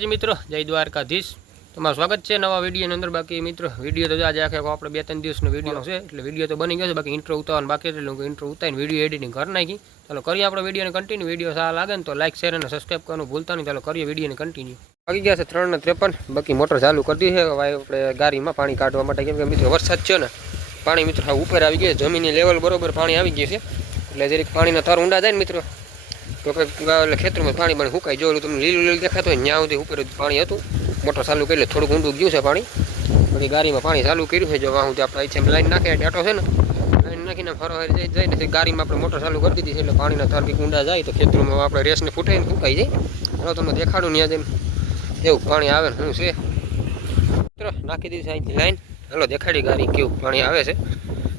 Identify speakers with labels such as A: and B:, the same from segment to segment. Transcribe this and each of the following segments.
A: જી મિત્રો, જય દ્વારકાધીશ. તમારું સ્વાગત છે નવા વિડીયોની અંદર. બાકી મિત્રો, વીડિયો તો આજે આખે આપણે બે ત્રણ દિવસનો વીડિયો છે, એટલે વીડિયો તો બની ગયો છે. બાકી ઇન્ટ્રો ઉતારવાનું બાકી એટલે હું ઇન્ટ્રો ઉતારીને વીડિયો એડિટિંગ કરી નાખી. ચાલો કરીએ આપણે વિડીયોને કન્ટિન્યુ વીડિયો સારા લાગે ને તો લાઇક શેર અને સબસ્ક્રાઈબ કરવાનું ભૂલતા નહીં. ચાલો કરીએ વિડીયોને કન્ટિન્યુ બાકી ગયા છે ત્રણ ને ત્રેપન. બાકી મોટર ચાલુ કરી દીધી છે. આપણે ગાડીમાં પાણી કાઢવા માટે કેમ કે મિત્રો વરસાદ છે ને, પાણી મિત્રો ઉપર આવી ગયું જમીનની લેવલ બરોબર પાણી આવી ગયું છે. એટલે જરીક પાણીના થર ઊંડા જાય ને મિત્રો. તો એટલે ખેતરમાં પાણી પાણી સુકાઈ જોયું તમને લીલું લીલું દેખાતું હોય ત્યાં સુધી ઉપર પાણી હતું. મોટર ચાલુ કરી લે થોડુંક ઊંડું ગયું છે પાણી. પછી ગાડીમાં પાણી ચાલુ કર્યું છે, જો વાહ સુધી આપણે છે લાઈન નાખે ડેટો છે ને, લાઈન નાખીને ફરવા જઈ જાય ને ગાડીમાં આપણે મોટર ચાલુ કરી દીધી છે એટલે પાણીના તરફી ઊંડા જાય તો ખેતરમાં આપણે રેસને ફૂટાઈને ફૂંકાઈ જાય. ચાલો તમને દેખાડું ત્યાં જઈને એવું પાણી આવે ને શું છે. મિત્રો, નાખી દીધી છે અહીંથી લાઈન. હાલો, દેખાડી ગાડી કેવું પાણી આવે છે.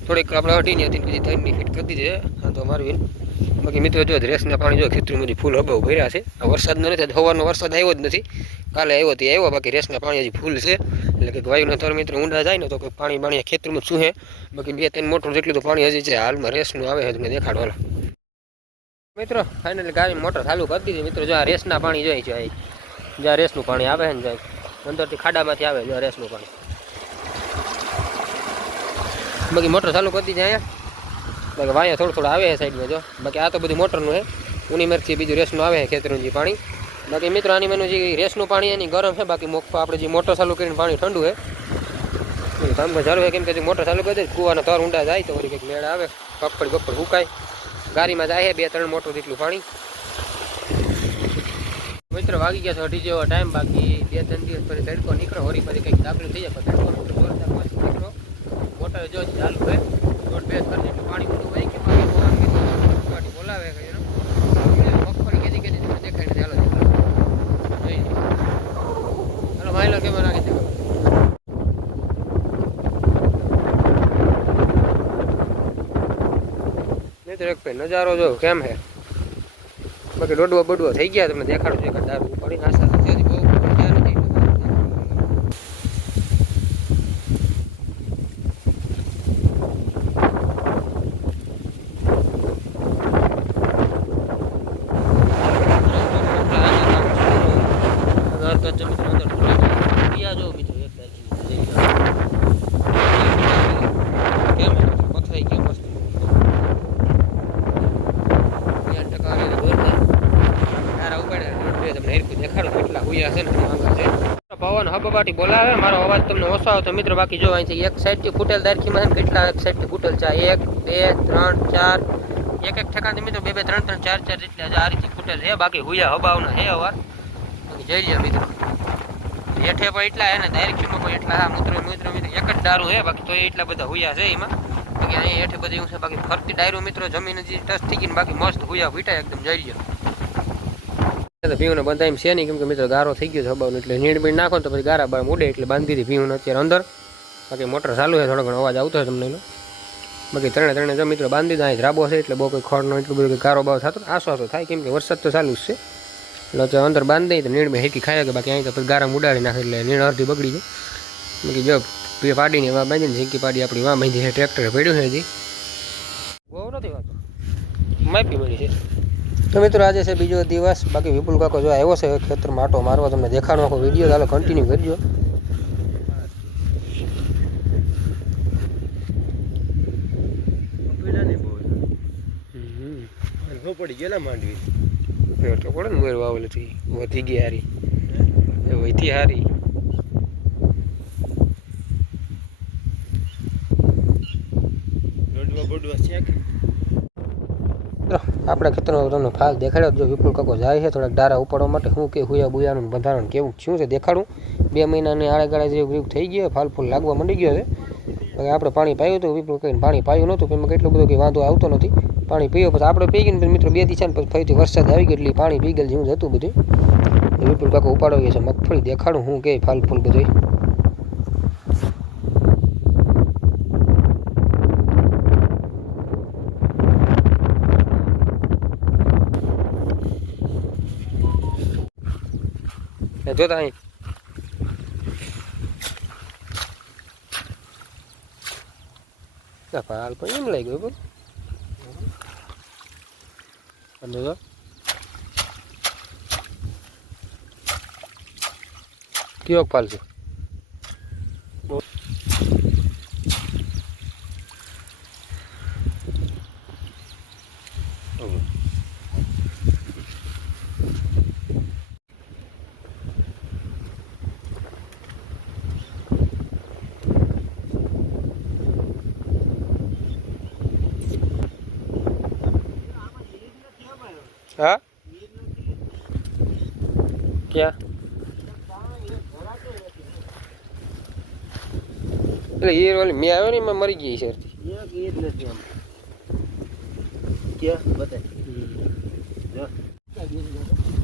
A: થોડીક આપણે હટીની હતી પછી થઈને ફિટ કરી દીધી છે. તો મારું બાકી મિત્રો, જો રેસના પાણી જો ખેતરમાં ફૂલ હબાવ ભર્યા છે. વરસાદ નથી હવાનો વરસાદ આવ્યો જ નથી. કાલે આવ્યો તે આવ્યો, બાકી રેસના પાણી હજી ફૂલ છે. એટલે કે વાયુના તર મિત્રો ઊંડા જાય ને તો કોઈ પાણી પાણી ખેતરમાં શું બાકી બે ત્રણ મોટર જેટલું તો પાણી હજી છે, હાલમાં રેસનું આવે છે, તમને દેખાડો મિત્રો ફાઇનલી ગાડી મોટર ચાલુ કરી દીધી. મિત્રો, જો આ રેસના પાણી જોઈએ છે જો જ્યાં રેસનું પાણી આવે છે ને અંદરથી ખાડામાંથી આવે જો રેસનું પાણી. બાકી મોટર ચાલુ કરી દીધી અહીંયા. બાકી વાયા થોડું થોડું આવે છે સાઈડમાં જો. બાકી આ તો બધું મોટરનું છે. ઉનીમેરથી બીજું રેસનું આવે છે ખેતરનું જે પાણી. બાકી મિત્રો આની મેનું જે રેસનું પાણી એની ગરમ છે, બાકી મોક આપણે જે મોટર ચાલુ કરીને પાણી ઠંડુ છે. કામમાં ચાલુ છે કેમ કે જે મોટર ચાલુ કરી દે, કૂવાના તર ઊંડા જાય તો વળી કંઈક મેળ આવે. કપડ કપડ ફૂકાય ગાડીમાં જાય છે બે ત્રણ મોટર જેટલું પાણી. મિત્રો વાગી ગયા છે અઢી જેવો ટાઈમ બાકી બે ત્રણ દિવસ પછી તડકો નીકળો હોરી પછી કંઈક દાખલું થઈ જાય, પણ તડકો મિત્રો જોરદાર મસ્ત નીકળો મોટર જો ચાલુ હોય દોઢ પાણી કીધું બોલાવે મગફળી કેદી કેદી દેખાય નથી નીકળો જોઈ હાલો માઇલો કેમ નાખી એક ભાઈ નજારો જો કેમ હે બાકી દોડવો બડવો થઈ ગયા, તમને દેખાડું છે દારૂ પડી નાસ્તા થતી હતી બહુ ગયા નથી કેમ હે પથરાઈ ગયો મસ્ત ધ્યાન ટકાવી જોરદાર તારા ઉપાડે રોડ તમને હેરકું દેખાડો કેટલા હુયા છે ને આગળ છે. પવન હબબાટી બોલાવે, મારો અવાજ તમને ઓછો આવે તો મિત્રો બાકી જો અહીંથી એક સાઈડથી ફૂટેલ દારખીમાં છે ને કેટલા એક સાઈડથી ફૂટેલ છે? એક, બે, ત્રણ, ચાર. એક એક ઠેકાણથી મિત્રો બે બે, ત્રણ ત્રણ, ચાર ચાર જેટલા છે આ રીતે ફૂટેલ છે. બાકી હુયા હબાવના છે અવાર બાકી જઈ લે મિત્રો. હેઠે પણ એટલા હે ને, દારખીમાં પણ એટલા હા, મૂત્ર મૂત્ર, મિત્રો, એક જ દારૂ છે. બાકી તો એટલા બધા હુયા છે એમાં. બાકી અહીંયા હેઠે બધી એવું છે. બાકી ફરતી ડાયરો મિત્રો જમીન જે ટચ થઈ ગઈ ને બાકી મસ્ત હુયા ભીટા એકદમ જઈ લ્યો. ભીવને બંધાઈ છે નહીં. કેમ કે મિત્રો ગારો થઈ ગયો છે હબાવનો, એટલે નીણ બીણ નાખો તો પછી ગારા બાર ઉડે એટલે બાંધી દીધી ભીવને અત્યારે અંદર. બાકી મોટર ચાલુ છે થોડો ઘણો અવાજ આવતો હોય તમને એનો. બાકી ત્રણે ત્રણે જો મિત્રો બાંધી દીધા રાબો છે, એટલે બહુ કોઈ ખોળનો એટલું બધું કારો બાવ થતો. આસો થાય, કેમ કે વરસાદ તો ચાલુ જ છે. એટલે તો અંદર બાંધી દઈએ તો નીણ મેં હેકી ખાઈ કે બાકી અહીં તો પછી ગારા ઉડાડી નાખે, એટલે નીણ અડધી બગડી જાય. બાકી જો પાડીને એમાં બાંધીને ઝીંકી પાડી આપણી વાં બાંધી છે, ટ્રેક્ટર પડ્યું છે હજી. બહુ નથી વાતો માપી મળી છે તો મિત્રો આજે છે બીજો દિવસ. બાકી વિપુલ કાકો જો આવ્યો છે ખેતર માટો મારવા તમને દેખાડો આખો વીડિયો ચાલો કન્ટિન્યુ કરજો.
B: પડી ગયેલા માંડવી.
A: ફેર તો પડે ને મોર વાવેલી વધી ગઈ હારી. એ વધી હારી.
B: દોડવા બોડવા છે
A: આપણા ખેતરનો તમને ફાલ દેખાડ્યો જો વિપુલ કાકો જાય છે, થોડાક ડારા ઉપાડવા માટે. શું કે હુયા બુયાનું બંધારણ કેવું શું છે, દેખાડું? બે મહિનાની આડે ગાળે જેવું ગ્રીપ થઈ ગયો, ફાલ ફૂલ લાગવા માંડી ગયો છે. આપણે પાણી પાયું હતું, વિપુલ કહીને પાણી પાયું નહોતું, એમાં કેટલો બધો કંઈ વાંધો આવતો નથી. પાણી પીયો, પછી આપણે પી ગયું મિત્રો બે દિશા પછી ફરીથી વરસાદ આવી ગયો એટલે પાણી પી ગયેલ જેવું જ હતું બધું. વિપુલ કાકો ઉપાડો છે, મગફળી દેખાડું, હું કે ફાલ ફૂલ બધું જોતા અહીં. પાલ પણ એમ લઈ ગયો અંદર કયો ફાલતું હા? ક્યાં? એટલે એ ઓલી મેં આવ્યો ને એમાં મરી ગઈ છે અડધી.
B: જ નથી આમ. ક્યાં? બતાય.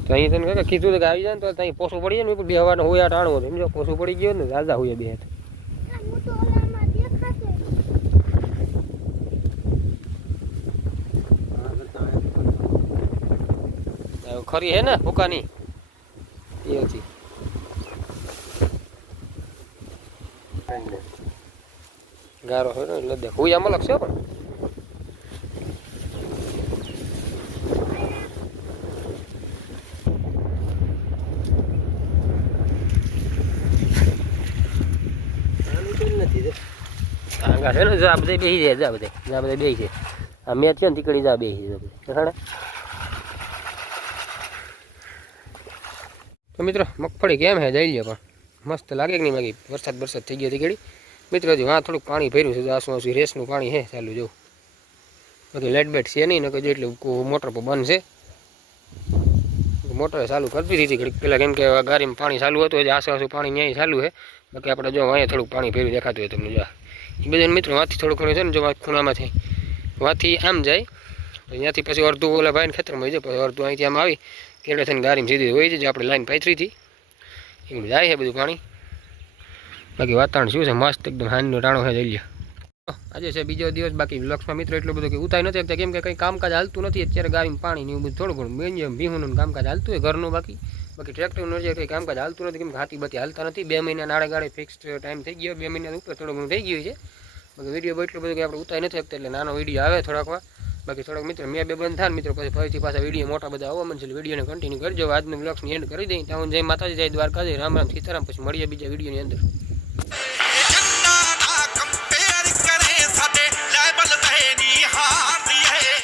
A: તો અહીં તને કાકા કીધું હતું કે આવી જાય ને તો ત્યાં પોસું પડી જાય ને બે હવારનો હોય ટાણવો હતો. સમજો પોસું પડી ગયો ને દાદા હોય બે હાથ. ખરી હે ને ભૂકાની એ હતી. ગારો હોય ને દેખ હું આમાં લખશો પણ. આંગા છે ને, જો બધે બેસી જાય, જા બધે જા બધે બેસી છે આ મેં છે ને તીકડી જા બેસી જાય. તો મિત્રો, મગફળી કેમ હે? જઈ લે પણ. મસ્ત લાગે કે નહીં બાકી? વરસાદ વરસાદ થઈ ગયો ઘડી. મિત્રો, હજી હા થોડુંક પાણી ભર્યું છે. આસુ આસુ રેસનું પાણી હે ચાલુ જવું બધું લાઇટ બેટ છે નહીં, નકર જો એટલું મોટર પર બંધ છે. મોટર ચાલુ કરતી હતી ઘડીક. પહેલાં કેમ કે ગાડીમાં પાણી ચાલુ હતું આસુ આસુ પાણી ન્યાય ચાલુ છે બાકી આપણે જો અહીંયા થોડુંક પાણી ભર્યું દેખાતું હોય તમને જો. એ બધા મિત્રો વાથી થોડું ઘણું છે ને, જો ખૂણામાં ખૂણામાંથી વાથી આમ જાય. તો ત્યાંથી પછી અડધું ઓલા ભાઈને ખેતરમાં જાય પછી અડધું અહીંથી આમ આવી કેળે થઈને ગાડીમાં સીધી હોય છે આપણે લાઈન પાથરીથી એમ જાય છે બધું પાણી. બાકી વાતાવરણ શું છે? મસ્ત એકદમ હાનનો ટાણો છે, જઈ આજે છે બીજો દિવસ, બાકી લક્ષ્મણ મિત્ર એટલું બધું કે ઉતાય નથી કેમ કે કંઈ કામકાજ હાલતું નથી. અત્યારે ગાડીમાં પાણી ને બધું થોડું ઘણું બેન જેમ ભીહુનું કામકાજ હાલતું હોય ઘરનું બાકી. બાકી ટ્રેક્ટરનું જે કંઈ કામકાજ હાલતું નથી, કેમ કે હાથી બાતી હાલતા નથી. બે મહિના નાળે ગાડે ફિક્સ ટાઈમ થઈ ગયો, બે મહિના ઉપર થોડું ઘણું થઈ ગયું છે. બાકી વીડિયો એટલું બધું કે આપણે ઉતારી નથી શકતા, એટલે નાનો વીડિયો આવે થોડાક વાર બાકી થોડાક મિત્રો મેં બે બંધ થાય મિત્રો પછી ફરીથી પાછા વીડિયો મોટા બધા આવવા મને છે વિડીયોને કન્ટિન્યુ કરજો. આજનું બ્લોગ્સની એન્ડ કરી દઈ ત્યાં જય માતાજી, જય દ્વારકા જય રામ રામ, સીતારામ. પછી મળીએ બીજા વિડીયોની અંદર.